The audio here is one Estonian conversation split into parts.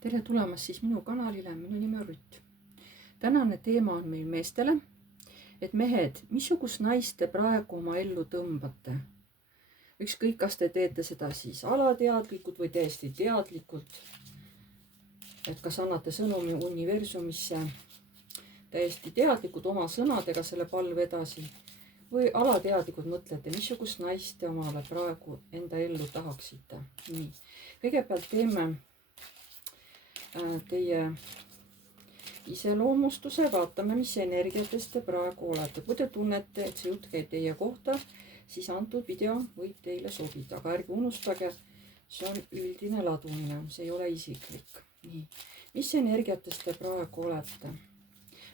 Tere tulemast siis minu kanalile, minu nimi on Rutt. Tänane teema on meil meestele, et mehed, missugust naist te praegu oma ellu tõmbate? Ükskõik, kas te teete seda siis alateadlikult või täiesti teadlikult, et kas annate sõnumi universumisse täiesti teadlikult oma sõnadega selle palve edasi või alateadlikult mõtlete, missugust naist te omale praegu enda ellu tahaksite. Nii, kõigepealt teeme teie iseloomustuse, vaatame, mis energiatest te praegu olete. Kui te tunnete, et see jutt käib teie kohta, siis antud video võib teile sobida, aga ärge unustage, see on üldine ladumine, see ei ole isiklik. Nii, mis energiatest te praegu olete?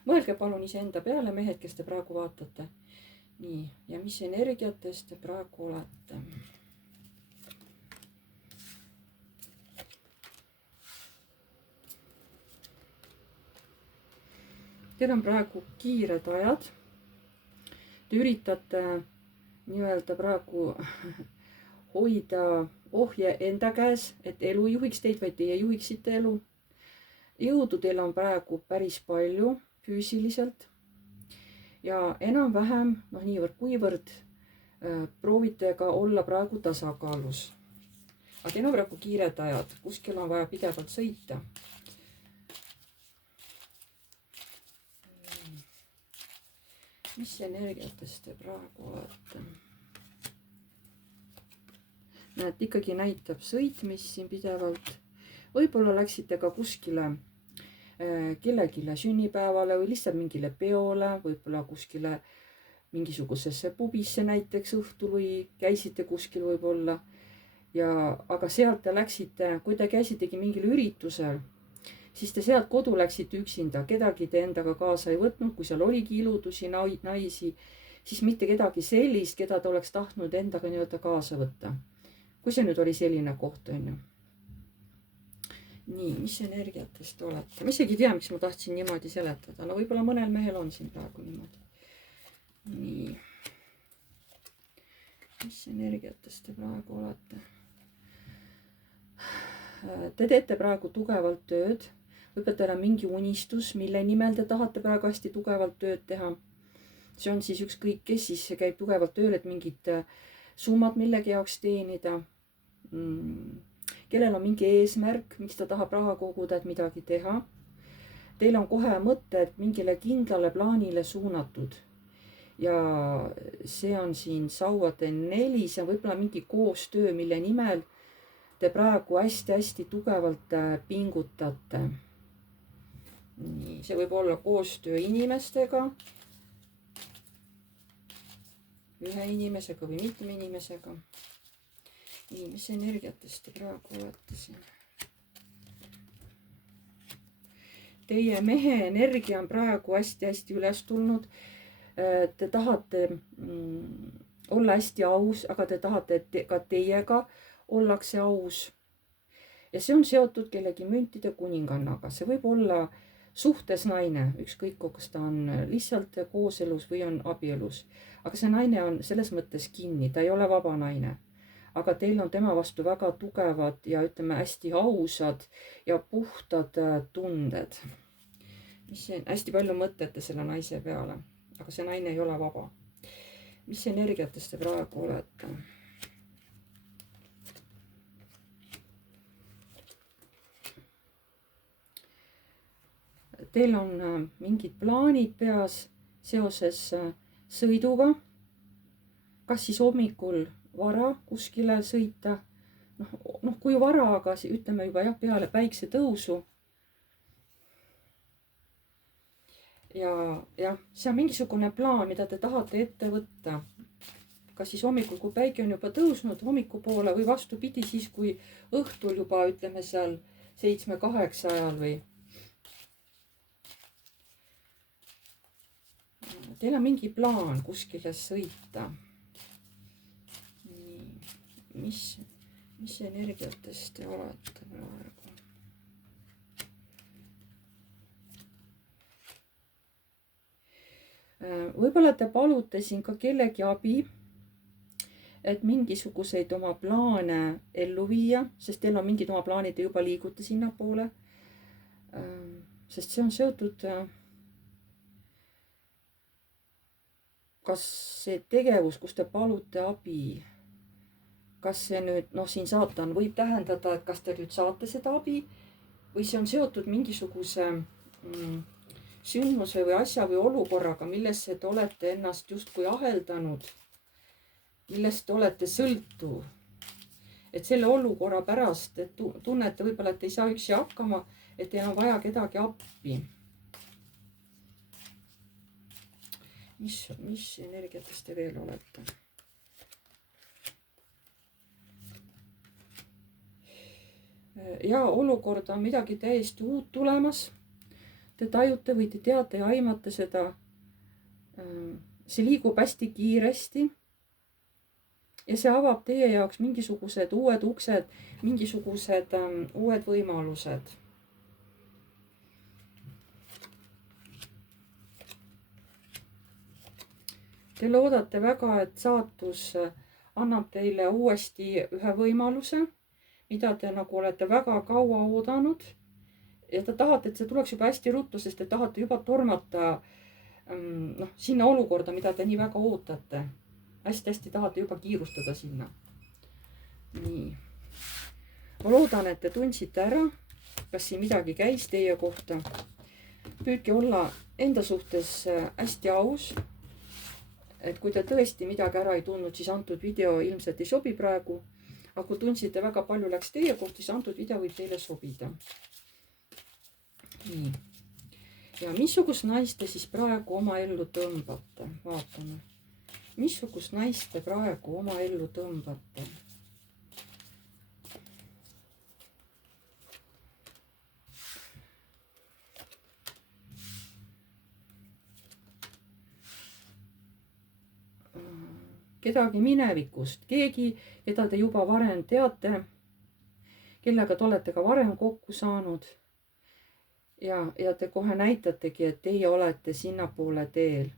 Mõelge palun iseenda peale, mehed, kes te praegu vaatate. Nii, ja mis energiatest te praegu olete? Teil on praegu kiired ajad. Te üritate nii-öelda praegu hoida ohje enda käes, et elu juhiks teid, vaid teie juhiksite elu. Jõudu teil on praegu päris palju füüsiliselt ja enam-vähem, niivõrd kuivõrd proovite ka olla praegu tasakaalus. Aga teil on praegu kiired ajad, kuskil on vaja pidevalt sõita. Mis energiatest te praegu olete? Näed, ikkagi näitab sõitmist siin pidevalt. Võib-olla läksite ka kuskile kellegile sünnipäevale või lihtsalt mingile peole, võib-olla kuskile mingisugusesse pubisse näiteks õhtul või käisite kuskil võib-olla. Aga sealt te läksite, kui te käisitegi mingil üritusel, siis te sealt kodu läksite üksinda, kedagi te endaga kaasa ei võtnud, kui seal oligi iludusi naisi, siis mitte kedagi sellist, keda te oleks tahtnud endaga nii-öelda kaasa võtta. Kui see nüüd oli selline koht, on ju. Nii, mis energiatest olete? Ma isegi ei tea, miks ma tahtsin niimoodi seletada. No võib-olla mõnel mehel on siin praegu niimoodi. Nii. Mis energiatest te praegu olete? Te teete praegu tugevalt tööd. Võib-olla teil on mingi unistus, mille nimel te tahate praegu hästi tugevalt tööd teha. See on siis ükskõik, kes siis käib tugevalt tööl, et mingid summad millegi jaoks teenida. Kellel on mingi eesmärk, miks ta tahab raha koguda, et midagi teha. Teil on kohe mõtted mingile kindlale plaanile suunatud. Ja see on siin sauade 4, see on võib-olla mingi koostöö, mille nimel te praegu hästi-hästi tugevalt pingutate. Nii, see võib olla koostöö inimestega, ühe inimesega või mitme inimesega. Nii, mis energiatest te praegu olete siin? Teie mehe energia on praegu hästi-hästi üles tulnud. Te tahate olla hästi aus, aga te tahate, et ka teiega ollakse aus. Ja see on seotud kellegi müntide kuningannaga. See võib olla suhtes naine, ükskõik, kas ta on lihtsalt kooselus või on abielus. Aga see naine on selles mõttes kinni, ta ei ole vaba naine. Aga teil on tema vastu väga tugevad ja ütleme hästi ausad ja puhtad tunded. Hästi palju mõtlete selle naise peale, aga see naine ei ole vaba. Mis energiatest te praegu olete? Teil on mingid plaanid peas seoses sõiduga. Kas siis hommikul vara kuskile sõita? Kui vara, aga ütleme juba peale päikse tõusu. Ja see on mingisugune plaan, mida te tahate ette võtta. Kas siis hommikul, kui päike on juba tõusnud hommikupoole või vastupidi siis, kui õhtul juba ütleme seal 7-8 ajal või. Teil on mingi plaan kuskile sõita. Nii, mis energiatest te olete praegu? Võib-olla te palute siin ka kellegi abi, et mingisuguseid oma plaane ellu viia, sest teil on mingid oma plaanid ja juba liigute sinnapoole. Sest see on seotud, kas see tegevus, kus te palute abi, kas see nüüd, siin saatan võib tähendada, et kas te nüüd saate seda abi või see on seotud mingisuguse sündmuse või asja või olukorraga, millesse te olete ennast justkui aheldanud, millest te olete sõltuv. Et selle olukorra pärast, et tunnete võib-olla, et ei saa üksi hakkama, et teil on vaja kedagi appi. Mis energiates te veel olete? Ja olukord on midagi täiesti uut tulemas. Te tajute või te teate ja aimate seda. See liigub hästi kiiresti. Ja see avab teie jaoks mingisugused uued uksed, mingisugused uued võimalused. Te loodate väga, et saatus annab teile uuesti ühe võimaluse, mida te nagu olete väga kaua oodanud. Ja te tahate, et see tuleks juba hästi ruttu, sest te tahate juba tormata sinna olukorda, mida te nii väga ootate. Hästi tahate juba kiirustada sinna. Nii. Ma loodan, et te tundsite ära, kas siin midagi käis teie kohta. Püüdke olla enda suhtes hästi aus. Et kui te tõesti midagi ära ei tundnud, siis antud video ilmselt ei sobi praegu. Aga kui tundsite väga palju läks teie kohta, siis antud video võib teile sobida. Nii. Ja missugust naist te siis praegu oma ellu tõmbate? Vaatame. Missugust naist te praegu oma ellu tõmbate? Kedagi minevikust, keegi, keda te juba varem teate, kellega te olete ka varem kokku saanud. Ja te kohe näitategi, et teie olete sinnapoole teel.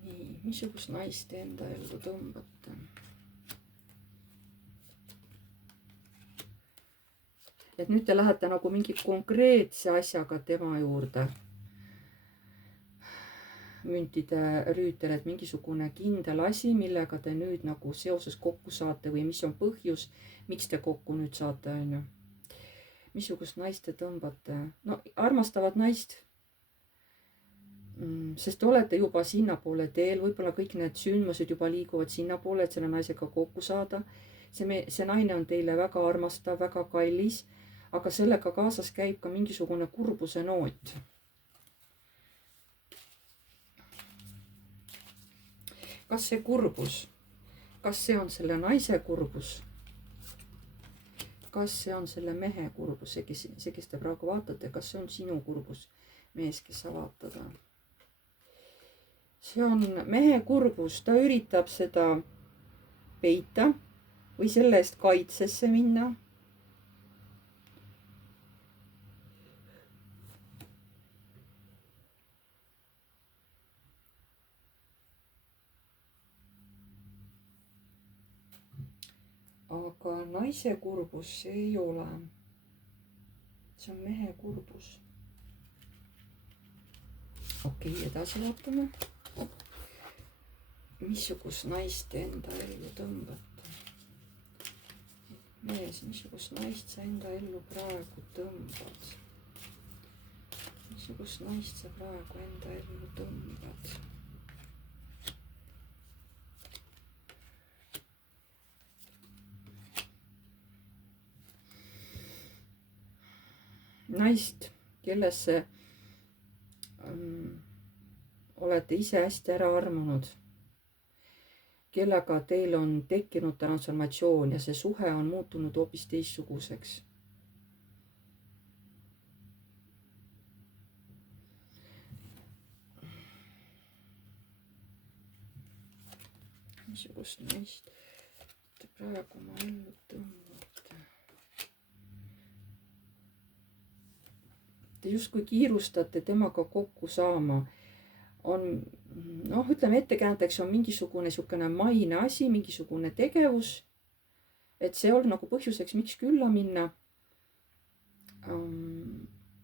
Nii, missugust naist te enda ellu tõmbate? Et nüüd te lähete nagu mingi konkreetse asjaga tema juurde. Müntide rüütel, et mingisugune kindel asi, millega te nüüd nagu seoses kokku saate või mis on põhjus, miks te kokku nüüd saate, on ju. Missugust naist te tõmbate? No armastavat naist. Sest te olete juba sinnapoole teel, võib-olla kõik need sündmused juba liiguvad sinnapoole, et selle naisega kokku saada. See naine on teile väga armastav, väga kallis, aga sellega kaasas käib ka mingisugune kurbuse noot. Kas see kurbus, kas see on selle naise kurbus? Kas see on selle mehe kurbus, see, kes te praegu vaatate, kas see on sinu kurbus, mees, kes sa vaatad? See on mehe kurbus, ta üritab seda peita või selle eest kaitsesse minna. Aga naise kurbus see ei ole. See on mehe kurbus. Okei, edasi vaatame. Missugust naist enda ellu tõmbate? Mees, missugust naist sa enda ellu praegu tõmbad? Missugust naist sa praegu enda ellu tõmbad? Naist, kellesse olete ise hästi ära armunud, kellega teil on tekkinud transformatsioon ja see suhe on muutunud hoopis teistsuguseks. Missugust naist te praegu oma ellu tõmbate? Te justkui kiirustate temaga kokku saama. On, ütleme ettekäänteks on mingisugune maine asi, mingisugune tegevus, et see on nagu põhjuseks, miks külla minna.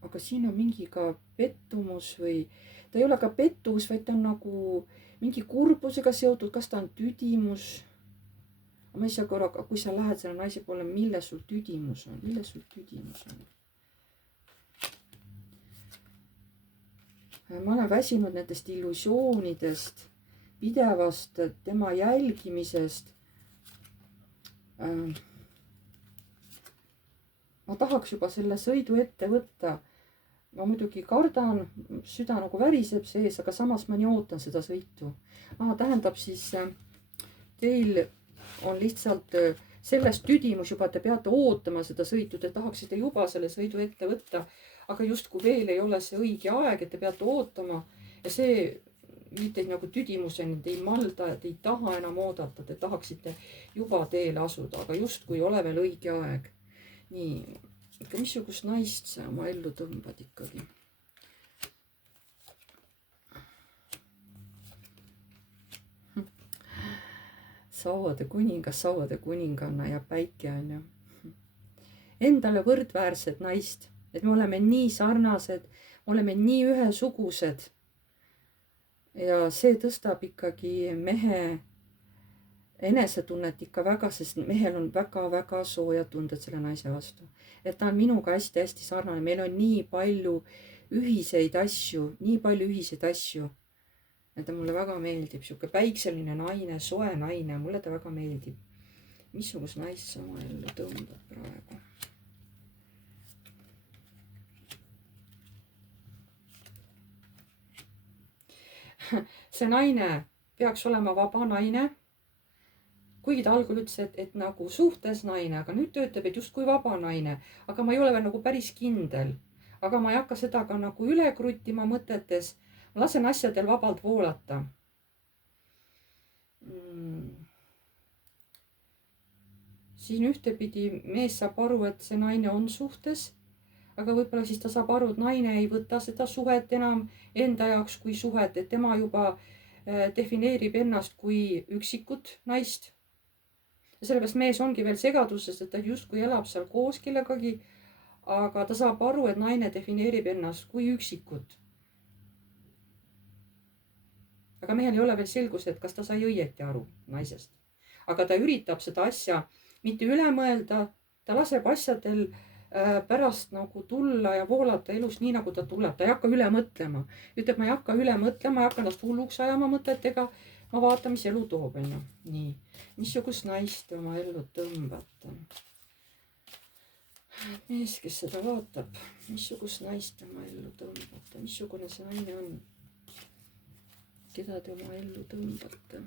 Aga siin on mingi ka pettumus või ta ei ole ka pettus, vaid ta on nagu mingi kurbusega seotud, kas ta on tüdimus. Ma ei saa korra, kui sa lähed selle naise poole, milles sul tüdimus on, milles sul tüdimus on? Ma olen väsinud nendest illusioonidest, pidevast tema jälgimisest. Ma tahaks juba selle sõidu ette võtta. Ma muidugi kardan, süda nagu väriseb sees, aga samas ma nii ootan seda sõitu. Tähendab siis teil on lihtsalt sellest tüdimus juba, te peate ootama seda sõitu, te tahaksite juba selle sõidu ette võtta, aga justkui veel ei ole see õige aeg, et te peate ootama ja see viib teid nagu tüdimuseni, te ei malda, te ei taha enam oodata, te tahaksite juba teele asuda, aga justkui ei ole veel õige aeg. Nii, ikka missugust naist sa oma ellu tõmbad ikkagi? Sauade kuningas, sauade kuninganna ja päike on ju. Endale võrdväärsed naist, et me oleme nii sarnased, oleme nii ühesugused. Ja see tõstab ikkagi mehe enesetunnet ikka väga, sest mehel on väga-väga soojad tunded selle naise vastu. Et ta on minuga hästi-hästi sarnane, meil on nii palju ühiseid asju. Et ta mulle väga meeldib, siuke päikseline naine, soe naine, mulle ta väga meeldib. Missugust naist sa oma ellu tõmbad praegu? See naine peaks olema vaba naine. Kuigi ta algul ütles, et nagu suhtes naine, aga nüüd töötab, et justkui vaba naine. Aga ma ei ole veel nagu päris kindel. Aga ma ei hakka seda ka nagu üle kruttima mõtetes. Ma lasen asjadel vabalt voolata. Siin ühtepidi mees saab aru, et see naine on suhtes. Aga võib-olla siis ta saab aru, et naine ei võta seda suhet enam enda jaoks kui suhet. Et tema juba defineerib ennast kui üksikut naist. Ja sellepärast mees ongi veel segaduses, et ta justkui elab seal koos kellegagi, aga ta saab aru, et naine defineerib ennast kui üksikut. Aga mehel ei ole veel selgus, et kas ta sai õieti aru naisest. Aga ta üritab seda asja mitte üle mõelda, ta laseb asjadel pärast nagu tulla ja voolata elus nii, nagu ta tuleb. Ta ei hakka üle mõtlema. Ütleb, ma ei hakka üle mõtlema, ei hakka ennast hulluks ajama mõtetega. Ma vaatan, mis elu toob. Nii, missugust naist oma ellu tõmbate? Mees, kes seda vaatab, missugust naist oma ellu tõmbate? Missugune see naine on? Keda te oma ellu tõmbate?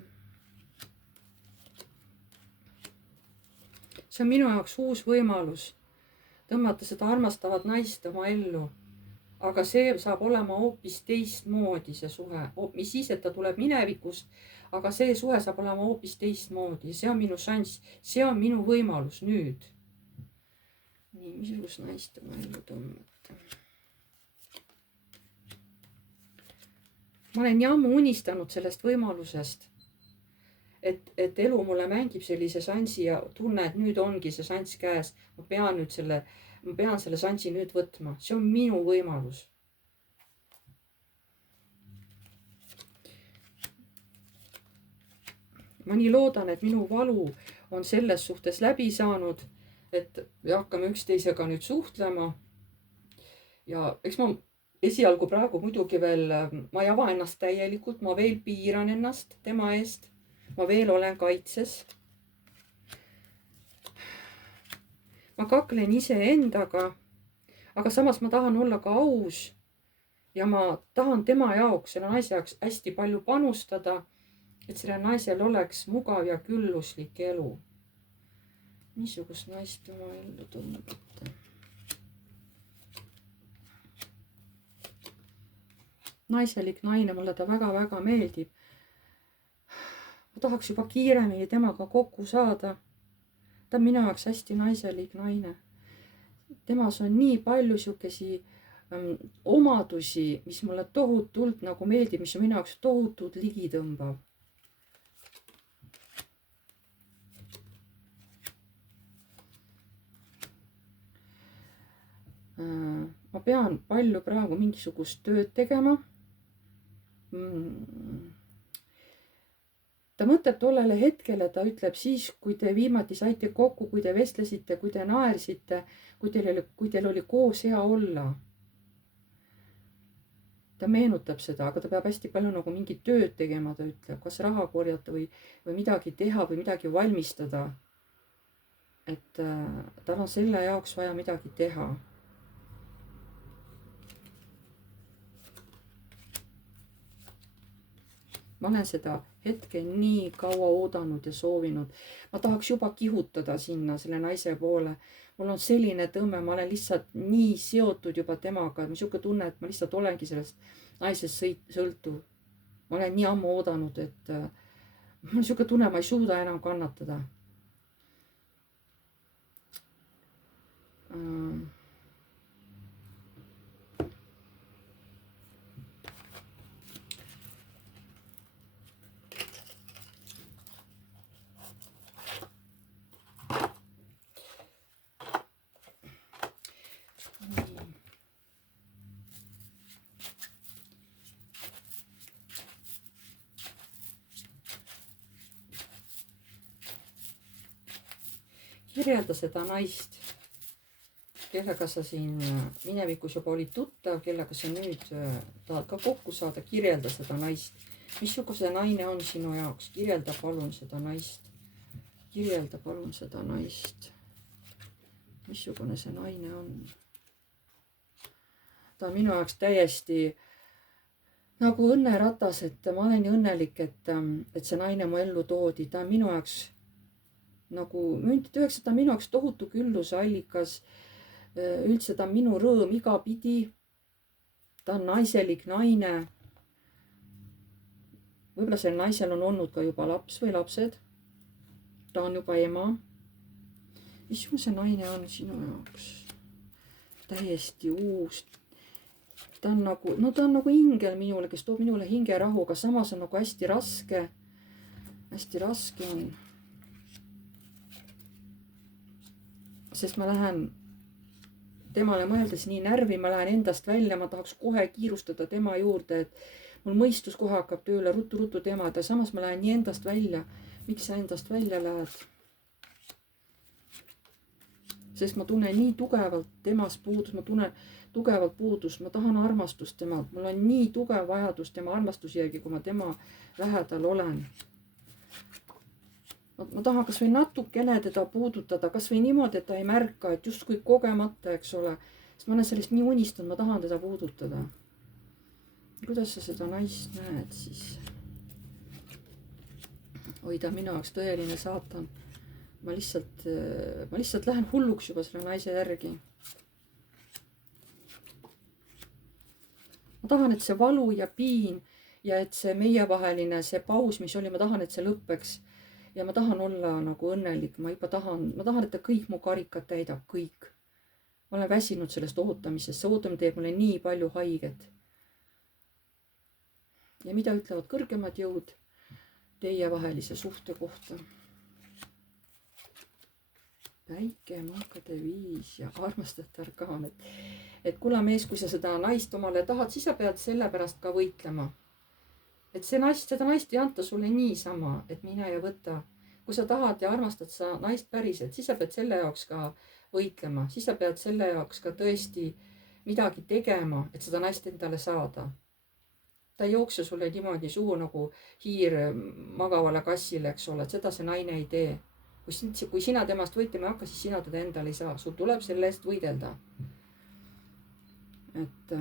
See on minu jaoks uus võimalus tõmmata seda armastavat naist oma ellu. Aga see saab olema hoopis teistmoodi see suhe. Mis siis, et ta tuleb minevikust, aga see suhe saab olema hoopis teistmoodi. See on minu šanss, see on minu võimalus nüüd. Nii, missugust naist oma ellu tõmmata? Ma olen nii ammu unistanud sellest võimalusest, et elu mulle mängib sellise šansi ja tunne, et nüüd ongi see šanss käes. Ma pean selle šansi nüüd võtma. See on minu võimalus. Ma nii loodan, et minu valu on selles suhtes läbi saanud, et hakkame üksteisega nüüd suhtlema. Ja eks ma esialgu praegu muidugi veel, ma ei ava ennast täielikult, ma veel piiran ennast tema eest. Ma veel olen kaitses. Ma kaklen ise endaga, aga samas ma tahan olla ka aus ja ma tahan tema jaoks, selle naise jaoks hästi palju panustada, et selle naisel oleks mugav ja külluslik elu. Missugust naist oma ellu tõmbate? Naiselik naine, mulle ta väga-väga meeldib. Ma tahaks juba kiiremini temaga kokku saada. Ta on minu jaoks hästi naiselik naine. Temas on nii palju siukesi omadusi, mis mulle tohutult nagu meeldib, mis on minu jaoks tohutult ligi tõmbav. ma pean palju praegu mingisugust tööd tegema. Ta mõtleb tollele hetkele, ta ütleb siis, kui te viimati saite kokku, kui te vestlesite, kui te naersite, kui teil oli koos hea olla. Ta meenutab seda, aga ta peab hästi palju nagu mingit tööd tegema, ta ütleb, kas raha korjata või midagi teha või midagi valmistada. Et tal on selle jaoks vaja midagi teha. Ma olen seda hetke nii kaua oodanud ja soovinud. Ma tahaks juba kihutada sinna selle naise poole. Mul on selline tõmme, ma olen lihtsalt nii seotud juba temaga. Niisugune tunne, et ma lihtsalt olengi sellest naisest sõltuv. Ma olen nii ammu oodanud, et mul on niisugune tunne, ma ei suuda enam kannatada. Kirjelda seda naist, kellega sa siin minevikus juba olid tuttav, kellega sa nüüd tahad ka kokku saada. Kirjelda seda naist. Missuguse naine on sinu jaoks? Kirjelda palun seda naist. Kirjelda palun seda naist. Missugune see naine on? Ta on minu jaoks täiesti nagu õnneratas, et ma olen nii õnnelik, et see naine mu ellu toodi. Ta on minu jaoks nagu müntide 9, ta on minu jaoks tohutu külluse allikas. Üldse ta on minu rõõm igapidi. Ta on naiselik naine. Võib-olla sellel naisel on olnud ka juba laps või lapsed. Ta on juba ema. Missugune see naine on sinu jaoks? Täiesti uus. Ta on nagu ingel minule, kes toob minule hingerahu, aga samas on nagu hästi raske. Hästi raske on. Sest ma lähen temale mõeldes nii närvi, ma lähen endast välja, ma tahaks kohe kiirustada tema juurde, et mul mõistus kohe hakkab tööle ruttu temada, samas ma lähen nii endast välja. Miks sa endast välja lähed? Sest ma tunnen nii tugevalt temast puudus, ma tunnen tugevalt puudust, ma tahan armastust temalt, mul on nii tugev vajadus tema armastuse järgi, kui ma tema lähedal olen. Ma tahan kas või natukene teda puudutada, kas või niimoodi, et ta ei märka, et justkui kogemata, eks ole. Sest ma olen sellest nii unistanud, ma tahan teda puudutada. Kuidas sa seda naist näed siis? Oi, ta on minu jaoks tõeline saatan. Ma lihtsalt lähen hulluks juba selle naise järgi. Ma tahan, et see valu ja piin ja et see meievaheline, see paus, mis oli, ma tahan, et see lõppeks. Ja ma tahan olla nagu õnnelik, ma tahan, et ta kõik mu karikad täidab, kõik. Ma olen väsinud sellest ootamisest, see ootamine teeb mulle nii palju haiget. Ja mida ütlevad kõrgemad jõud teievahelise suhte kohta? Päike, maakade 5 ja armastajate arkaan. Et kuule mees, kui sa seda naist omale tahad, siis sa pead selle pärast ka võitlema. Et seda naist ei anta sulle niisama, et mine ja võta. Kui sa tahad ja armastad sa naist päriselt, siis sa pead selle jaoks ka võitlema. Siis sa pead selle jaoks ka tõesti midagi tegema, et seda naist endale saada. Ta ei jookse sulle niimoodi suhu nagu hiir magavale kassile, eks ole, et seda see naine ei tee. Kui sina temast võitlema ei hakka, siis sina teda endale ei saa. Sul tuleb selle eest võidelda. Et...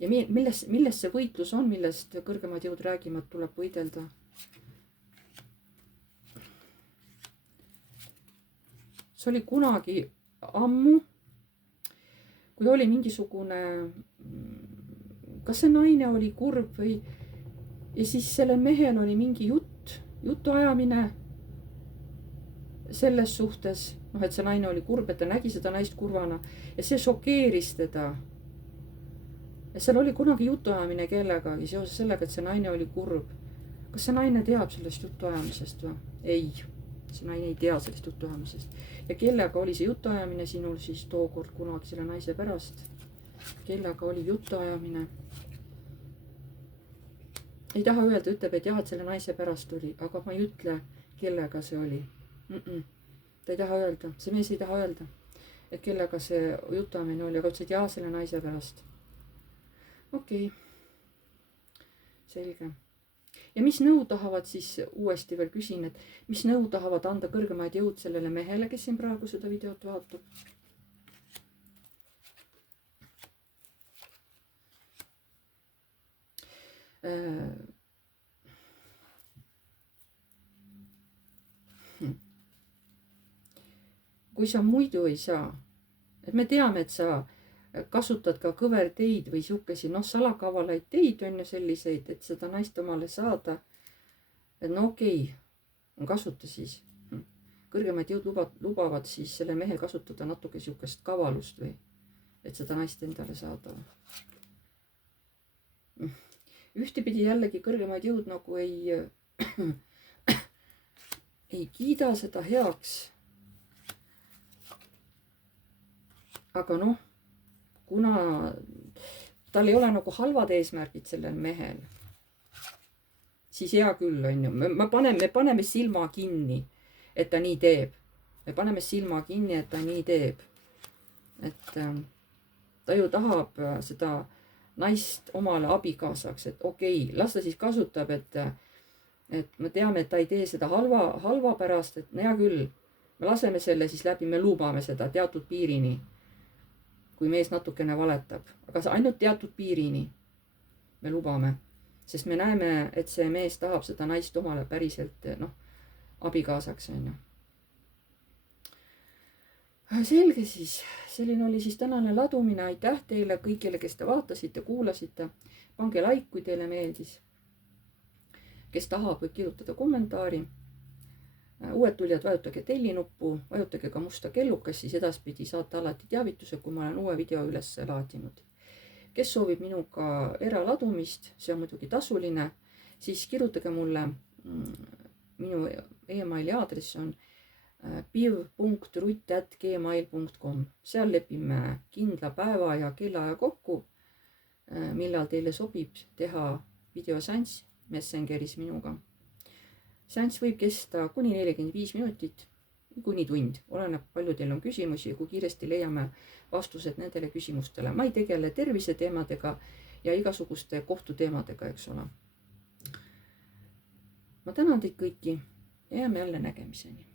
Ja millest see võitlus on, millest kõrgemad jõud räägivad, tuleb võidelda? See oli kunagi ammu, kui oli mingisugune, kas see naine oli kurb või, ja siis sellel mehel oli mingi jutuajamine selles suhtes, et see naine oli kurb, et ta nägi seda naist kurvana ja see šokeeris teda. Ja seal oli kunagi jutuajamine kellegagi seoses sellega, et see naine oli kurb. Kas see naine teab sellest jutuajamisest või? Ei. see naine ei tea sellest jutuajamisest. Ja kellega oli see jutuajamine sinul siis tookord kunagi selle naise pärast? Kellega oli jutuajamine? Ei taha öelda, ütleb, et jah, et selle naise pärast oli, aga ma ei ütle, kellega see oli. Ta ei taha öelda, see mees ei taha öelda, et kellega see jutuajamine oli, aga ütles, et jah, selle naise pärast. Okei. Selge. Ja mis nõu tahavad siis, uuesti veel küsin, et mis nõu tahavad anda kõrgemad jõud sellele mehele, kes siin praegu seda videot vaatab? Kui sa muidu ei saa, et me teame, et sa kasutad ka kõverteid või siukesi, salakavalaid teid on ju selliseid, et seda naist omale saada. Et no okei, kasuta siis. Kõrgemad jõud lubavad siis selle mehel kasutada natuke siukest kavalust või, et seda naist endale saada. Ühtepidi jällegi kõrgemad jõud nagu ei kiida seda heaks. Aga kuna tal ei ole nagu halvad eesmärgid sellel mehel, siis hea küll, on ju. Me paneme silma kinni, et ta nii teeb. Me paneme silma kinni, et ta nii teeb. Et ta ju tahab seda naist omale abikaasaks, et okei, las ta siis kasutab, et me teame, et ta ei tee seda halva pärast, et hea küll, me laseme selle siis läbi, me lubame seda teatud piirini. Kui mees natukene valetab, aga ainult teatud piirini me lubame, sest me näeme, et see mees tahab seda naist omale päriselt abikaasaks, on ju. Selge siis, selline oli siis tänane ladumine. Aitäh teile kõigile, kes te vaatasite, kuulasite. Pange like, kui teile meeldis. Kes tahab, võib kirjutada kommentaari. Uued tulijad, vajutage tellinuppu, vajutage ka musta kellukas, siis edaspidi saate alati teavituse, kui ma olen uue video üles laadinud. Kes soovib minuga eraladumist, see on muidugi tasuline, siis kirjutage mulle. Minu emaili aadress on piv.rutt@gmail.com. Seal lepime kindla päeva ja kellaaja kokku, millal teile sobib teha videoseanss Messengeris minuga. Seanss võib kesta kuni 45 minutit, kuni tund. Oleneb, palju teil on küsimusi, kui kiiresti leiame vastused nendele küsimustele. Ma ei tegele terviseteemadega ja igasuguste kohtuteemadega, eks ole. Ma tänan teid kõiki ja jääme jälle nägemiseni.